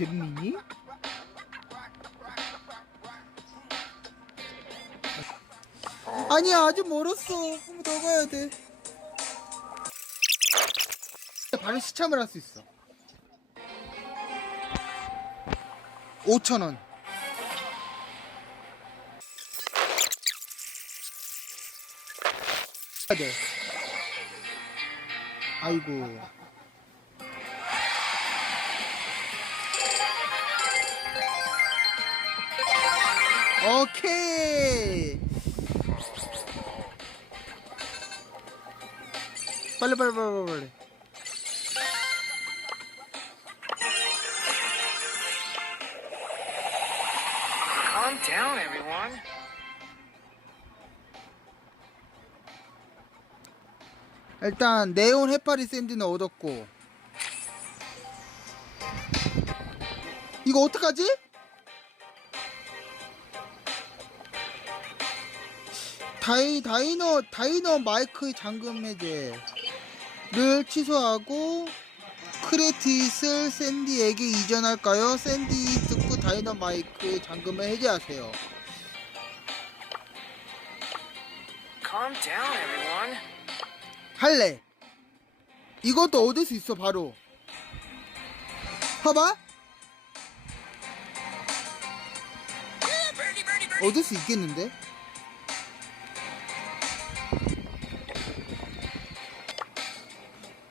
재민이 아니야 아주 멀었어. 한번 더 가야 돼. 바로 시참을 할 수 있어. 5천원. 아, 아이고. 오케이 빨리 빨리 빨리 빨리 Calm down, everyone. 일단 네온 해파리 샌드는 얻었고 이거 어떡하지? 다이 다이너 다이너 마이크 잠금 해제를 취소하고 크레딧을 샌디에게 이전할까요? 샌디 듣고 다이너 마이크 잠금을 해제하세요. 할래. 이것도 얻을 수 있어 바로. 봐봐. 얻을 수 있겠는데?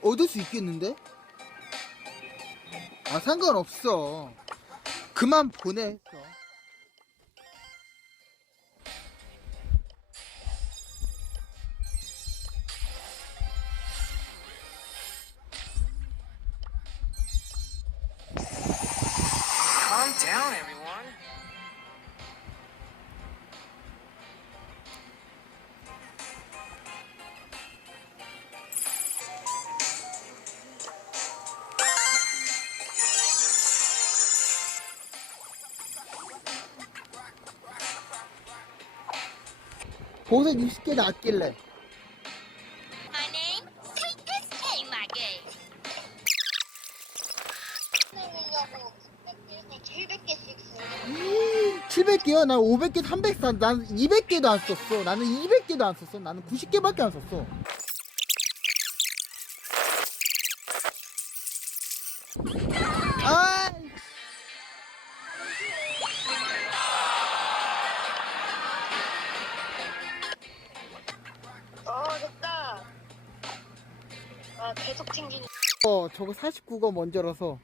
얻을 수 있겠는데? 아 상관없어. 그만 보내. 보석 20개 낫길래. Honey, sweet as K, Maggie. 700개요? 난 500개, 300개, 난 200개도 안 썼어. 나는 200개도 안 썼어. 나는 90개밖에 안 썼어. 튕기니. 어, 저거 49거 먼저라서.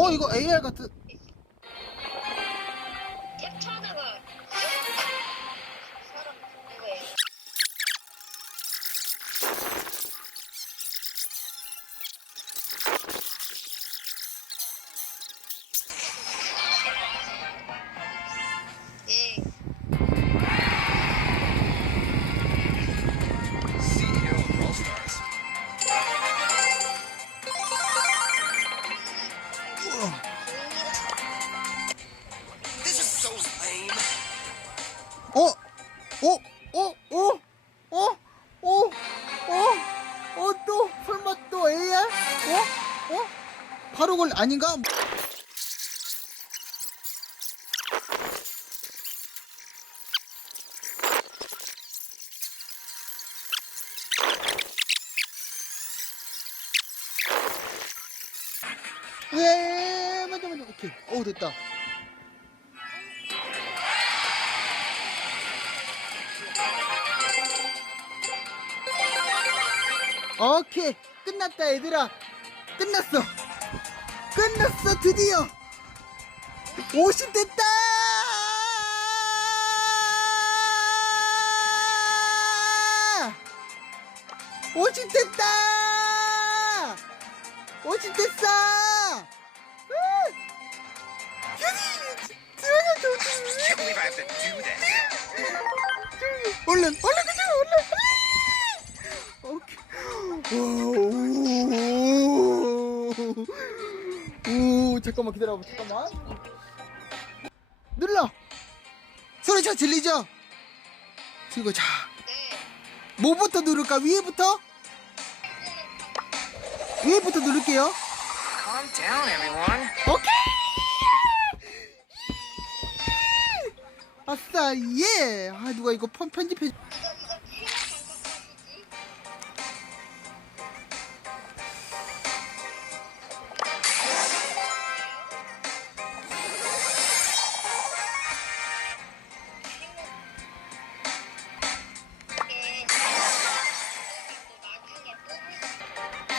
어, 이거 AR 같은. 어? 어? 어? 어? 어? 어? 어? 어? 또? 설마 또 AR? 어? 어? 바로 걸 아닌가? 예, 맞아, 맞아. 오케이. 오, 됐다. 오케이. 끝났다 얘들아. 끝났어. 끝났어 드디어. 50 됐다! 오십 됐다! 오십 됐어. 얼른 얼른 가자 얼른 오, 오, 잠깐만 기다려봐, 잠깐만. 눌러. 소리 잘 들리죠? 그리고 자, 네. 뭐부터 누를까? 위에부터? 위에부터 누를게요. 오케이. 아싸, 예. 아, 누가 이거 편, 편집해.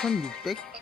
1600